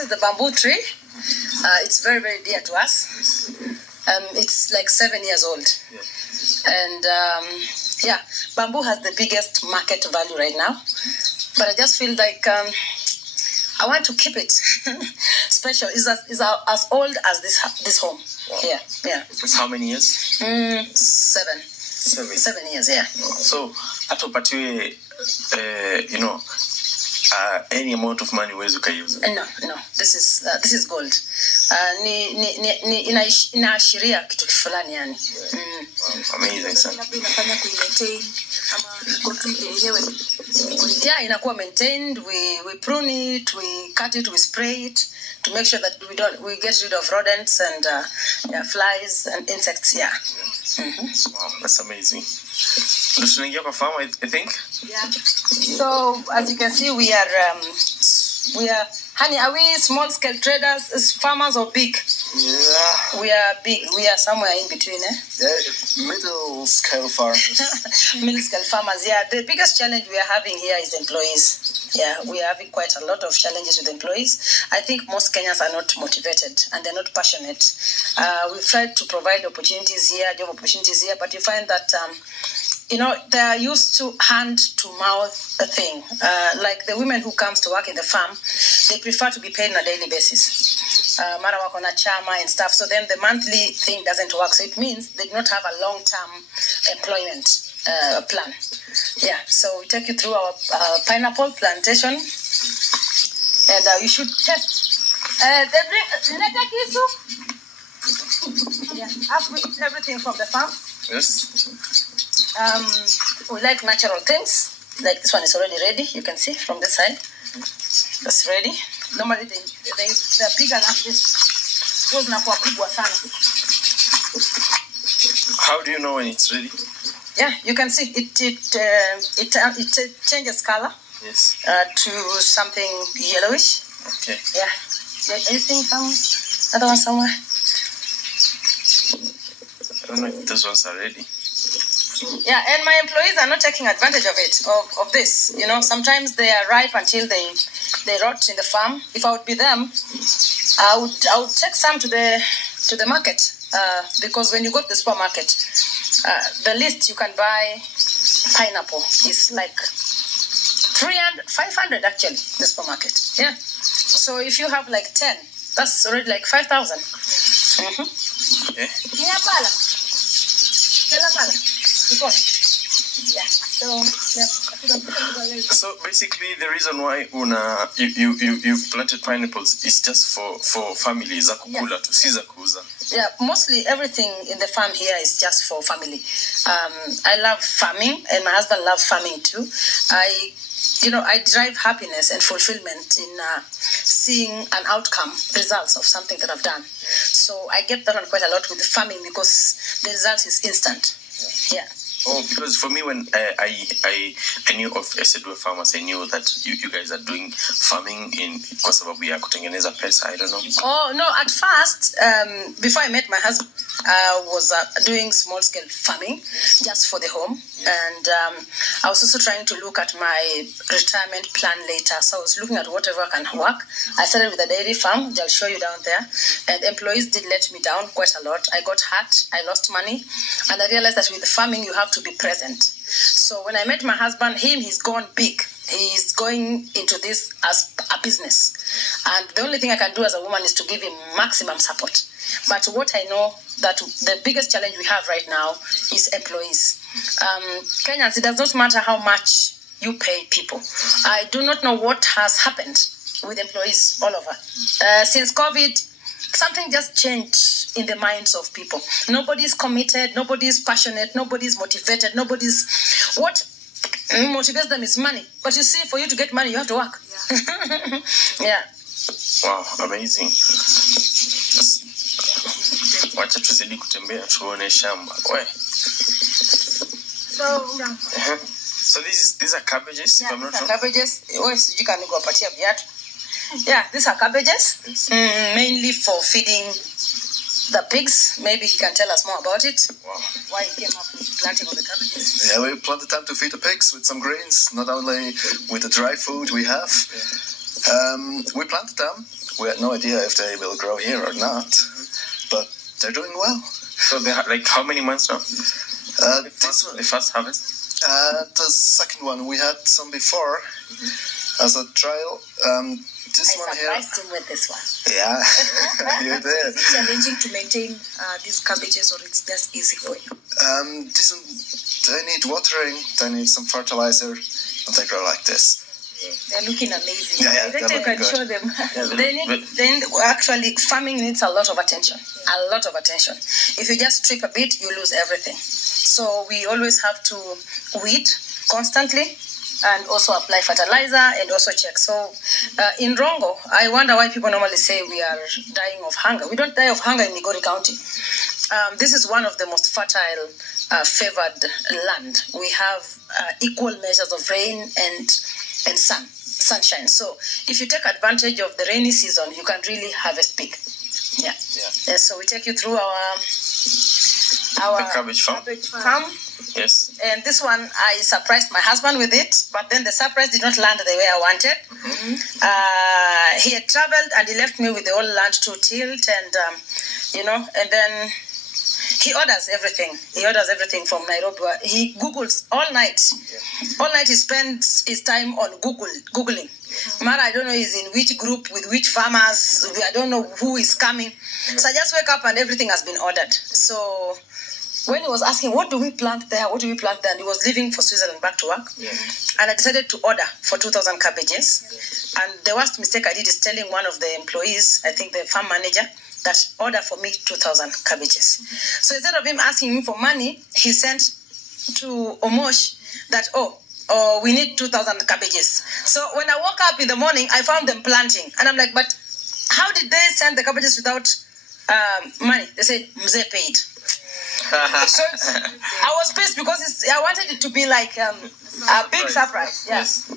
is the bamboo tree. It's very, very dear to us. It's like 7 years old. And bamboo has the biggest market value right now. But I just feel like I want to keep it special. It's as old as this home. Wow. Yeah. It's how many years? 7 years, yeah. So, atopatiwe, any amount of money where's you can use it? No. This is gold. Inaashiria kitu fulani yani. Amazing, son. Yeah, inakuwa maintained. We prune it, we cut it, we spray it to make sure that we get rid of rodents and flies and insects. Yeah. Wow, that's amazing. Farm, I think. Yeah. So as you can see, we are honey. Are we small scale traders, farmers, or big? Yeah. We are big. We are somewhere in between, Yeah, middle scale farmers. Middle scale farmers. Yeah. The biggest challenge we are having here is employees. Yeah, we are having quite a lot of challenges with employees. I think most Kenyans are not motivated and they're not passionate. We've tried to provide opportunities here, job opportunities here, but you find that they are used to hand-to-mouth thing. Like the women who comes to work in the farm, they prefer to be paid on a daily basis. Mara wako na chama and stuff. So then the monthly thing doesn't work. So it means they do not have a long-term employment plan. Yeah, so we take you through our pineapple plantation. And you should test. They bring everything from the farm. Yes. We like natural things. Like this one is already ready. You can see from this side. That's ready. Normally they're bigger than this. How do you know when it's ready? Yeah, you can see it changes color. Yes. To something yellowish. Okay. Yeah. Anything from other one somewhere? I don't know if those ones are ready. Yeah, and my employees are not taking advantage of it, of this. Sometimes they are ripe until they rot in the farm. If I would be them, I would take some to the market because when you go to the supermarket, the least you can buy pineapple is like 300, 500 actually. The supermarket. Yeah. So if you have like 10, that's already like 5,000. Okay. So basically, the reason why you've planted pineapples is just for families. Yeah, mostly everything in the farm here is just for family. I love farming, and my husband loves farming too. I derive happiness and fulfillment in seeing an outcome, results of something that I've done. So I get that on quite a lot with the farming because the result is instant. Yeah. Oh, because for me, when I knew of Esedwe farmers, I knew that you guys are doing farming in Kosovo. We are kutengeneza pesa. I don't know. Oh no! At first, before I met my husband, I was doing small scale farming just for the home, and I was also trying to look at my retirement plan later. So I was looking at whatever can work. I started with a dairy farm, which I'll show you down there, and employees did let me down quite a lot. I got hurt. I lost money, and I realized that with the farming you have to be present. So when I met my husband, he's gone big. He's going into this as a business. And the only thing I can do as a woman is to give him maximum support. But what I know that the biggest challenge we have right now is employees. Kenyans, it does not matter how much you pay people. I do not know what has happened with employees all over. Since COVID, something just changed in the minds of people. Nobody's committed, nobody's passionate, nobody's motivated, what motivates them is money. But you see, for you to get money, you have to work. Yeah. Yeah. Wow, amazing. Wacha tuzidi kutembea tuone shamba. So these are cabbages, if I'm not wrong. Cabbages. Yeah, these are cabbages, mainly for feeding the pigs. Maybe he can tell us more about it. Wow. Why he came up with planting of the cabbages. Yeah, we planted them to feed the pigs with some grains, not only with the dry food we have. We planted them We had no idea if they will grow here or not, but they're doing well. So they have like how many months now? The first harvest? The second one, we had some before as a trial. This one here. I surprised him with this one. Yeah, you did. Is it challenging to maintain these cabbages, or it's just easy for you? This one, they need watering, they need some fertilizer, and they grow like this. They're looking amazing. Yeah, I think they're you can looking show them. Actually, farming needs a lot of attention. A lot of attention. If you just strip a bit, you lose everything. So we always have to weed constantly and also apply fertilizer and also check. So in Rongo, I wonder why people normally say we are dying of hunger. We don't die of hunger in Migori County. This is one of the most fertile, favored land. We have equal measures of rain and sunshine. So if you take advantage of the rainy season, you can really harvest big. Yeah. So we take you through our the cabbage farm. Yes. And this one, I surprised my husband with it, but then the surprise did not land the way I wanted. He had traveled and he left me with the whole land to tilt and, and then he orders everything. He orders everything from Nairobi. He Googles all night. Yeah. All night he spends his time on Googling. Mara, I don't know he's in which group, with which farmers. I don't know who is coming. So I just wake up and everything has been ordered. So when he was asking, what do we plant there? What do we plant there? And he was leaving for Switzerland back to work. Yeah. And I decided to order for 2,000 cabbages. Yeah. And the worst mistake I did is telling one of the employees, I think the farm manager, that order for me 2,000 cabbages. So instead of him asking me for money, he sent to Omosh that, we need 2,000 cabbages. So when I woke up in the morning, I found them planting. And I'm like, but how did they send the cabbages without money? They said, Mzee paid. So I was pissed because I wanted it to be like a big surprise. Yes.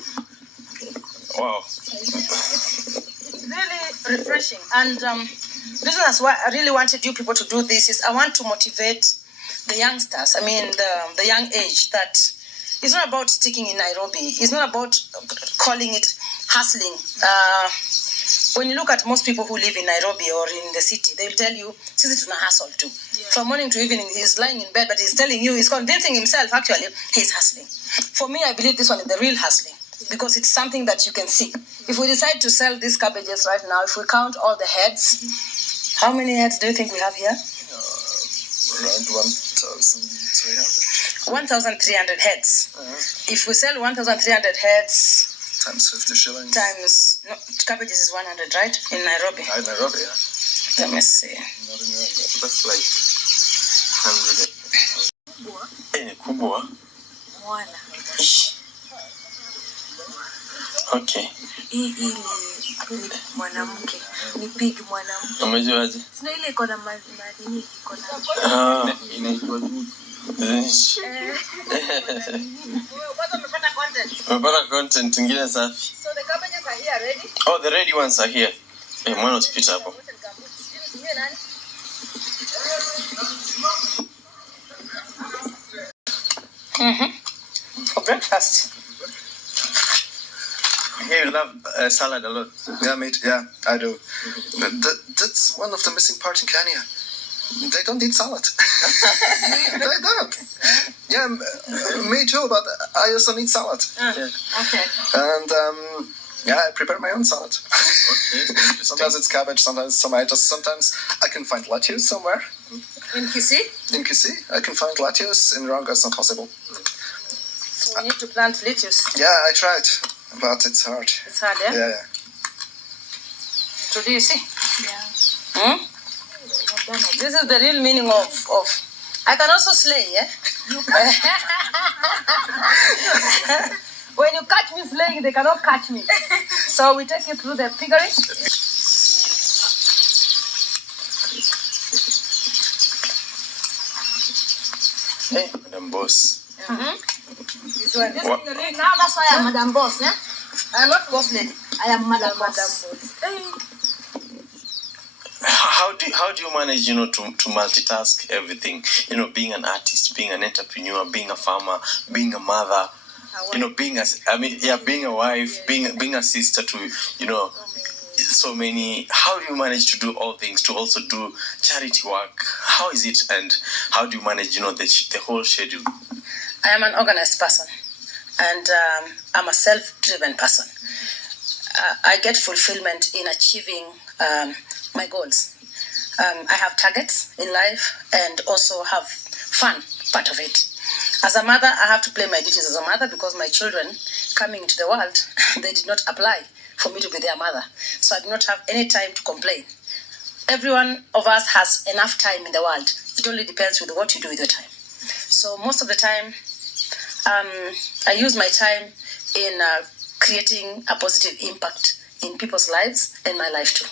Wow. It's really refreshing. And the reason that's why I really wanted you people to do this is I want to motivate the youngsters. I mean, the young age, that it's not about sticking in Nairobi. It's not about calling it hustling. When you look at most people who live in Nairobi or in the city, they will tell you, sisi tuna hustle too. Yeah. From morning to evening, he's lying in bed, but he's telling you, he's convincing himself, actually, he's hustling. For me, I believe this one is the real hustling, because it's something that you can see. If we decide to sell these cabbages right now, if we count all the heads, how many heads do you think we have here? Around 1,300. 1,300 heads. If we sell 1,300 heads, times 50 shillings. Cabbages is 100, right? In Nairobi. In Nairobi, yeah. Let me see. Not in Nairobi. So that's like 100. Kubwa. Okay. Hii ni mwanamke. Ni pig mwanamke. Umejuaje? Sina ile iko na madini iko na. Inaitwa nini? Umepata content ingine safi. So the cabbages are here ready? Oh, the ready ones are here. Mwana usipita hapo. For breakfast. Here you love salad a lot. Yeah, mate. Yeah, I do. That's one of the missing parts in Kenya. They don't eat salad. They don't. Yeah, me too, but I also need salad. Okay. And I prepare my own salad. Okay. Sometimes it's cabbage, sometimes tomatoes, sometimes I can find lettuce somewhere. In Kisii? In Kisii, I can find lettuce. In Rongo, it's not possible. So we need to plant lettuce. Yeah, I tried, but it's hard. It's hard, eh? Yeah. So do you see? Yeah. This is the real meaning of I can also slay, yeah? When you catch me slaying, they cannot catch me. So we take you through the piggery. Hey, Madam Boss. This one. Now that's why I'm Madam Boss, eh? I am not Boss Lady. I am Madam Boss. How do you manage, to multitask everything? Being an artist, being an entrepreneur, being a farmer, being a mother, being a wife, being a sister to, so many. How do you manage to do all things, to also do charity work? How is it, and how do you manage, the whole schedule? I am an organized person, and I'm a self-driven person. I get fulfillment in achieving my goals. I have targets in life and also have fun part of it. As a mother, I have to play my duties as a mother because my children coming into the world, they did not apply for me to be their mother. So I do not have any time to complain. Every one of us has enough time in the world. It only depends with what you do with your time. So most of the time, I use my time in creating a positive impact in people's lives and my life too.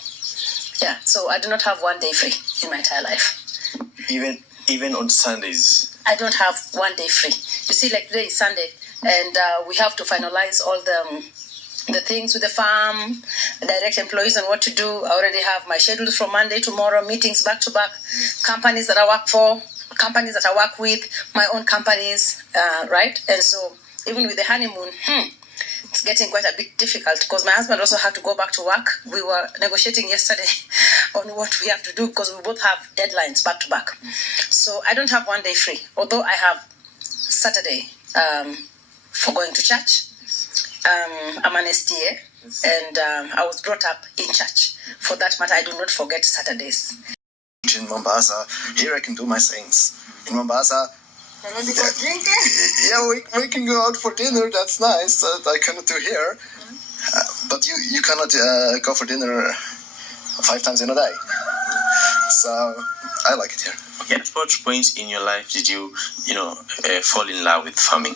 Yeah, so I do not have one day free in my entire life. Even on Sundays? I don't have one day free. You see, like today is Sunday, and we have to finalize all the things with the farm, direct employees and what to do. I already have my schedules from Monday, tomorrow, meetings back to back, companies that I work for, companies that I work with, my own companies, right? And so even with the honeymoon, it's getting quite a bit difficult because my husband also had to go back to work. We were negotiating yesterday on what we have to do because we both have deadlines back to back. So I don't have one day free, although I have Saturday for going to church. I'm an STA, and I was brought up in church. For that matter, I do not forget Saturdays. In Mombasa, here I can do my things. In Mombasa, yeah, we can go out for dinner. That's nice. That I cannot do here. But you cannot go for dinner 5 times in a day. So I like it here. Okay, at what point in your life did you, fall in love with farming?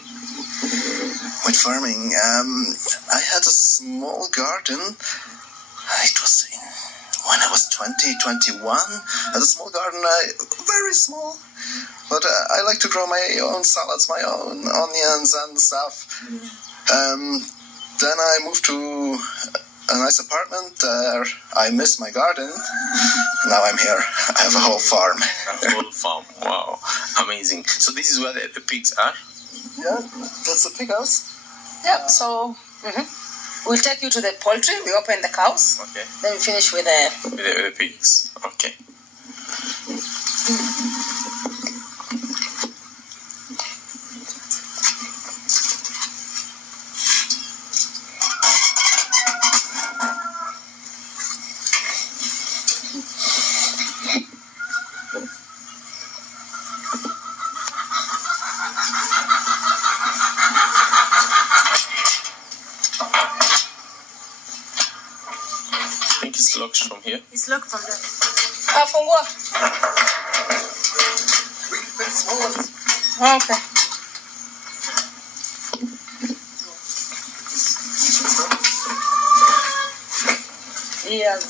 With farming, I had a small garden. It was when I was 21. I had a small garden, very small. But I like to grow my own salads, my own onions and stuff. Then I moved to a nice apartment. I miss my garden. Now I'm here. I have a whole farm. A whole farm. Wow. Amazing. So this is where the pigs are? Yeah, that's the pig house. Yeah, so we'll take you to the poultry. We open the cows. Okay. Then we finish with the pigs. Okay. I think it's locked from here. It's locked from there. from what? We can pick small ones. Okay. Yes,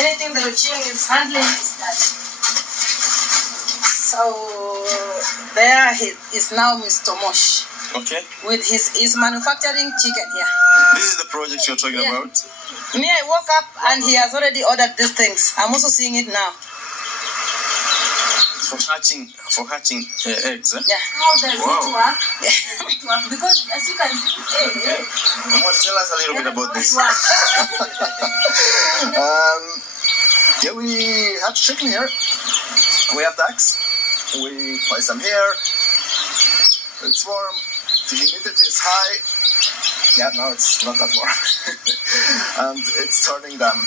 anything that Ochieng is handling is that. So there is now Mr. Mosh. Okay. With his manufacturing chicken here. This is the project you're talking about? Me, I woke up and he has already ordered these things. I'm also seeing it now. For hatching eggs, eh? Yeah. How does it work? Yeah. Because as you can see, Tell us a little bit about this. Yeah, we hatch chicken here. We have ducks. We place them here. It's warm. The humidity is high. Yeah, no, it's not that warm. And it's turning them.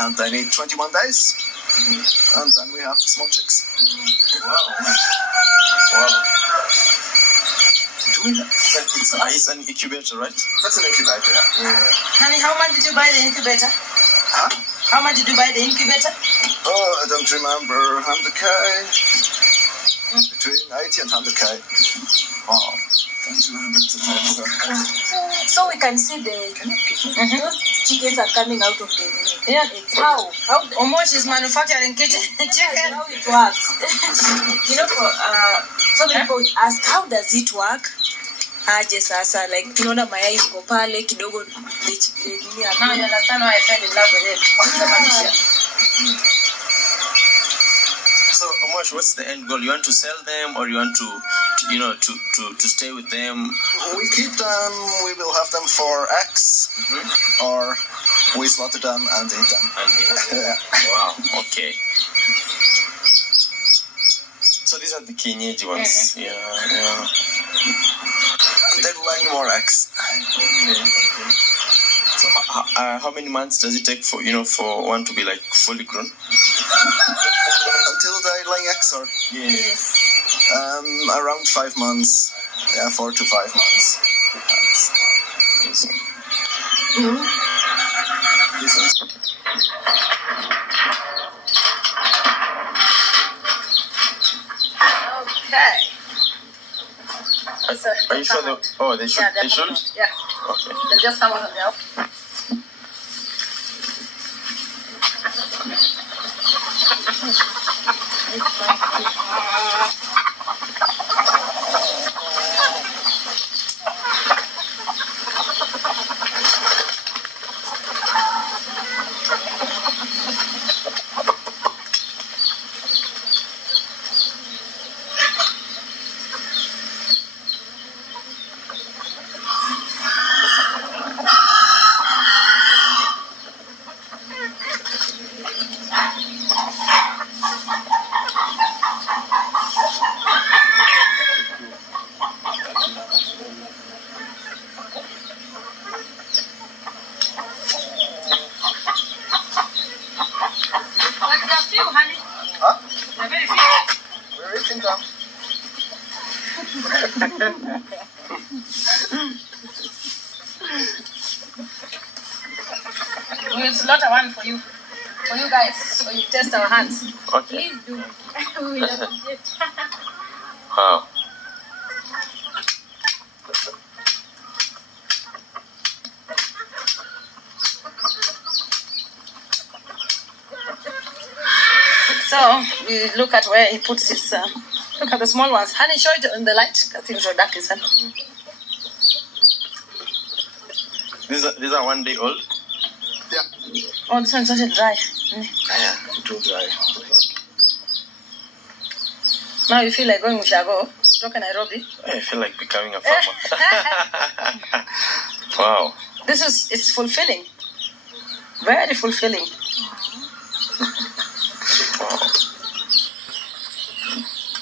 And I need 21 days. And then we have small chicks. Wow. Do we have? It's an incubator, right? That's an incubator. Yeah. Honey, how much did you buy the incubator? Huh? How much did you buy the incubator? Oh, I don't remember. 100K. Between 80 and 100K. Wow. so we can see those chickens are coming out of the Yeah. eggs. How Omosh is manufacturing chicken. how it works? So many people ask, how does it work? Aje sasa, like tunaona mayai iko pale kidogo. Now you understand why I fell in love with it. So Mosh, what's the end goal? You want to sell them, or you want to stay with them? We keep them. We will have them for eggs, or we slaughter them and eat them. Yeah. Wow. Okay. So these are the kienyeji ones. Yeah. They lay more eggs. So how many months does it take for one to be like fully grown? Until they lay eggs, or Yes. around 5 months. Yeah, 4 to 5 months. Depends. Yes. This one's Okay. Are you sure they should? Yeah, They should? Yeah. Okay. They'll just come out of there. We're eating them. We'll slaughter one for you guys, so you test our hands. Okay. Please do. We will appreciate. Wow. So we look at where he puts his. Look at the small ones. Honey, show it in the light. I think so. Dark is hand. These are 1 day old. Yeah. Oh, this one's not dry. Yeah, too dry. Now you feel like going Ushago, Toka Nairobi. I feel like becoming a farmer. Wow. It's fulfilling. Very fulfilling.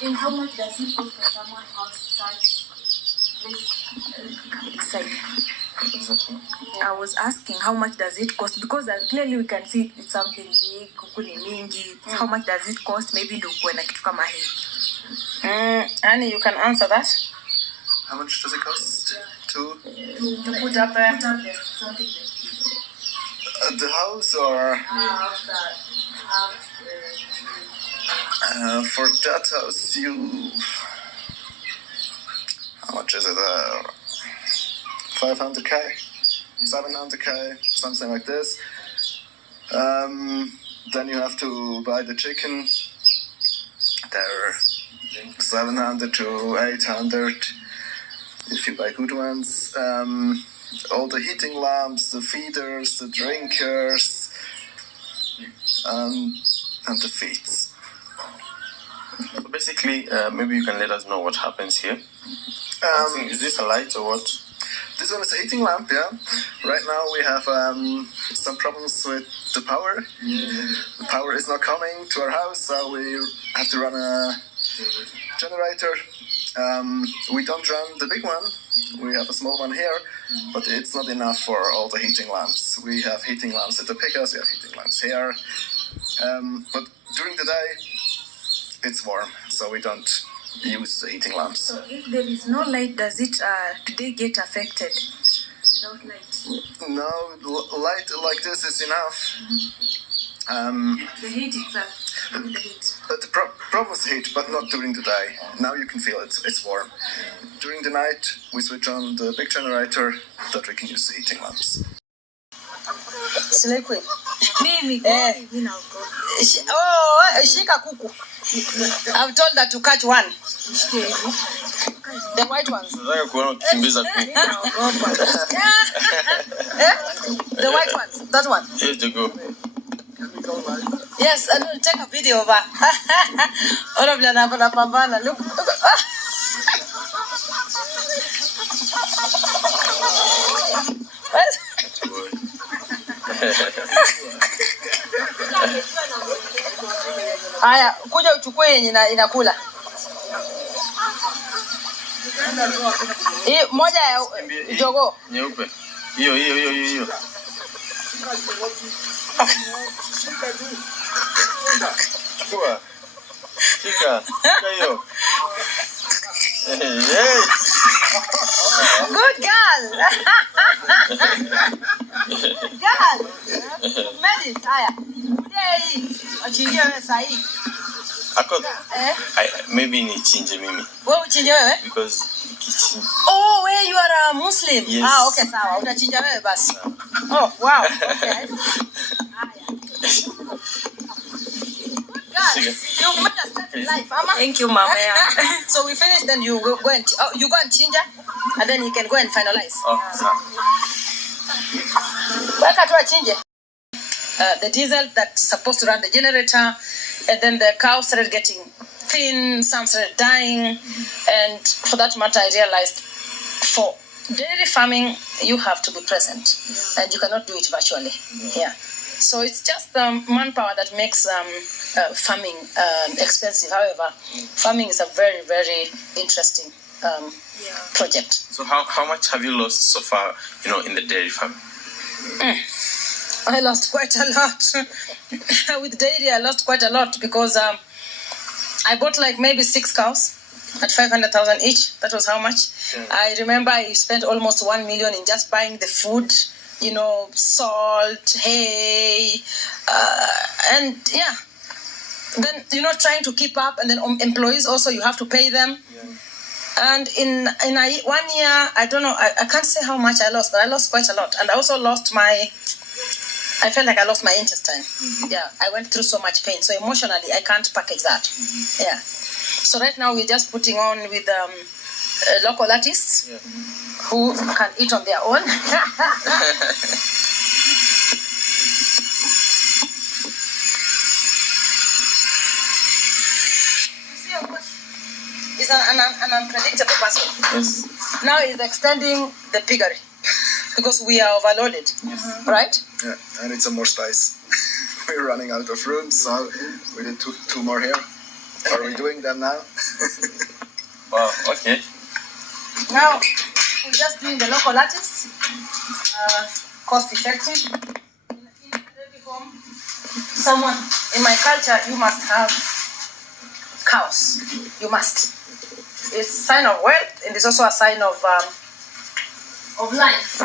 And how much does it cost for someone outside this side? I was asking how much does it cost, because clearly we can see it's something big, kuku ni mingi. How much does it cost? Maybe ndio kuwe na kitu kama hii. Annie, you can answer that. How much does it cost to To put up a... Something like this. the house, or for that house how much is it? 500k, 700k, something like this. Then you have to buy the chicken. They're 700 to 800 if you buy good ones. All the heating lamps, the feeders, the drinkers, and the feeds. So basically, maybe you can let us know what happens here. Is this a light or what? This one is a heating lamp, yeah. Right now we have some problems with the power. The power is not coming to our house, so we have to run a generator. We don't run the big one. We have a small one here, but it's not enough for all the heating lamps. We have heating lamps at the pickers, we have heating lamps here. But during the day, it's warm, so we don't use the heating lamps. So if there is no light, does it do they get affected? Without light, No, light like this is enough. the heat itself. The heat. But the problem is heat, but not during the day. Now you can feel it's warm. During the night, we switch on the big generator that we can use the heating lamps. Silekwe. Mimi, mimi na uko. Shika kuku. I've told her to catch one. The white ones. Nataka kuona ukikimbiza kuku. The white ones. That one. Here you go. Can we go live? Yeah. Yes, and we'll take a video of her. All of them are pambana. Look. Haya, kuja uchukue yenye inakula. Hii moja ya jogo. Nyeupe. Hiyo. Chukua. Shika hiyo. Hey. Good girl. Girl. Made it. Haya. Yay. Achinje wewe sahi. Maybe ni chinje mimi. Wewe uchinje wewe? Because kitchen. Oh, where you are a Muslim. Yes. Okay, sawa. Utachinja wewe basi. Oh, wow. Okay. You must have started life, Mama. Thank you, Mama. So we finish, then you go and change her, and then you can go and finalize. The diesel that's supposed to run the generator, and then the cows started getting thin, some started dying, and for that matter, I realized for dairy farming, you have to be present, and you cannot do it virtually. Yeah. So it's just manpower that makes farming expensive. However, farming is a very, very interesting project. So how much have you lost so far, in the dairy farm? I lost quite a lot. With dairy, I lost quite a lot because I bought like maybe 6 cows at 500,000 each. That was how much. Yeah. I remember I spent almost 1 million in just buying the food, salt, hay, and yeah. Then, trying to keep up, and then employees also, you have to pay them. Yeah. And in 1 year, I don't know, I can't say how much I lost, but I lost quite a lot. And I also lost I felt like I lost my intestine. Mm-hmm. Yeah, I went through so much pain. So emotionally, I can't package that. Mm-hmm. Yeah. So right now, we're just putting on with local artists who can eat on their own. He's an unpredictable person. Yes. Now he's extending the piggery because we are overloaded, right? Yeah, and it's more space. We're running out of room, so we did two more here. Are we doing them now? Wow, okay. Now, we're just doing the local artists, cost effective. In every home, someone, in my culture, you must have cows. You must. It's a sign of wealth, and it's also a sign of life.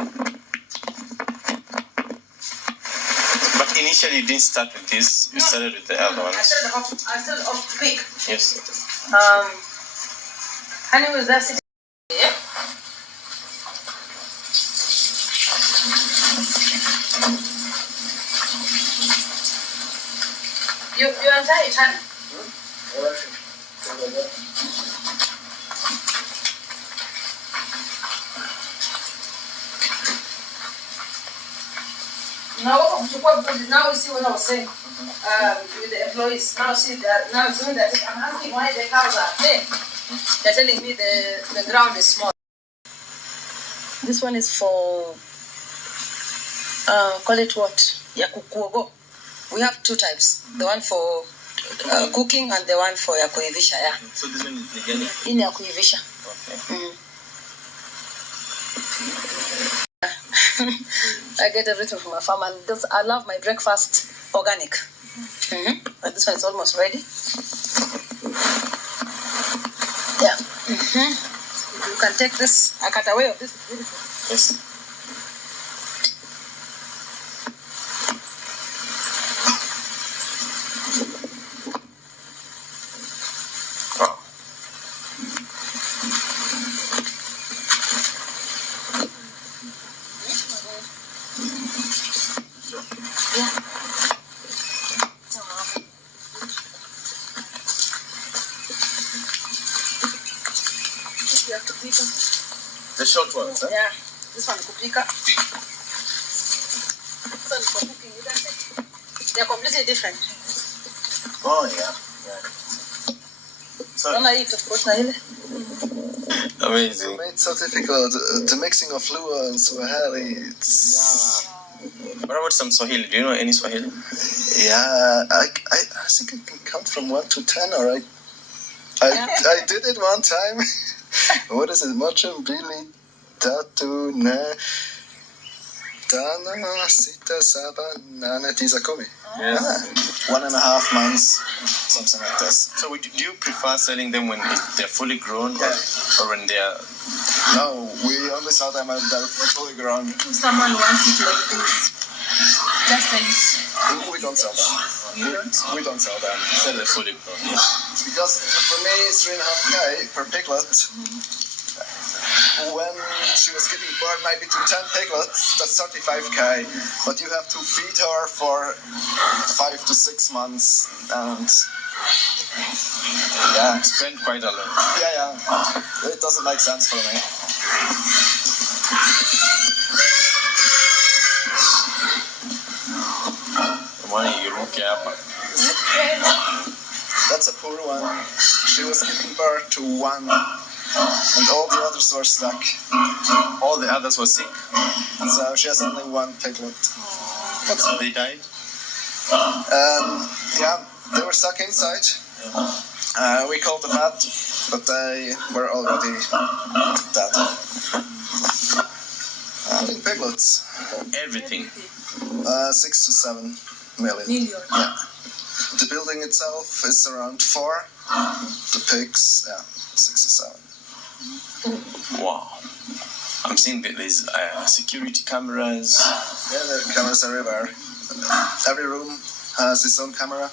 But initially, you didn't start with this. You started with the other ones. I started off to pick. Yes. Honey was there sitting. Yeah. You untie it, honey? Now you see what I was saying with the employees. Now see that. Now doing that. I'm asking why the cows are thin. They're telling me the ground is small. This one is for call it what? Yakukuogo. We have 2 types. The one for cooking and the one for yakuivisha. Yeah. So this one is again in yakuivisha. Okay. I get everything from my farm, and I love my breakfast organic. But this one is almost ready. Yeah. You can take this. I cut away of this. It's beautiful. Yes. The short ones, huh? Yeah. This one is kupika. This one is for cooking. You can see. They're completely different. Oh yeah. So Amazing. it's so difficult. The mixing of Lua and Swahili. It's What about some Swahili? Do you know any Swahili? yeah. I think I can count from 1 to 10. Or I did it one time. What is it? Mochambili tatu ne dana sita saba nane tisa kumi. Yes. 1.5 months, something like this. So do you prefer selling them when they're fully grown or when they're... No, we only sell them when they're fully grown. If someone wants it like this, just sell it. We don't sell them. We don't sell them. Sell the fully grown. Because for me, 3.5K per piglet. When she was giving birth maybe to 10 piglets, that's 35K. But you have to feed her for 5 to 6 months. And yeah, Spend quite a lot. yeah. It doesn't make sense for me. That's a poor one. She was giving birth to one, and all the others were stuck. All the others were sick. So she has only one piglet. But they died. Yeah, they were stuck inside. We called the vet, but they were already dead. Having piglets. Everything. 6 to 7 million. Yeah. The building itself is around 4. The pigs, 6 to 7. Wow. I'm seeing that there's security cameras. Yeah, there are cameras everywhere. Every room has its own camera.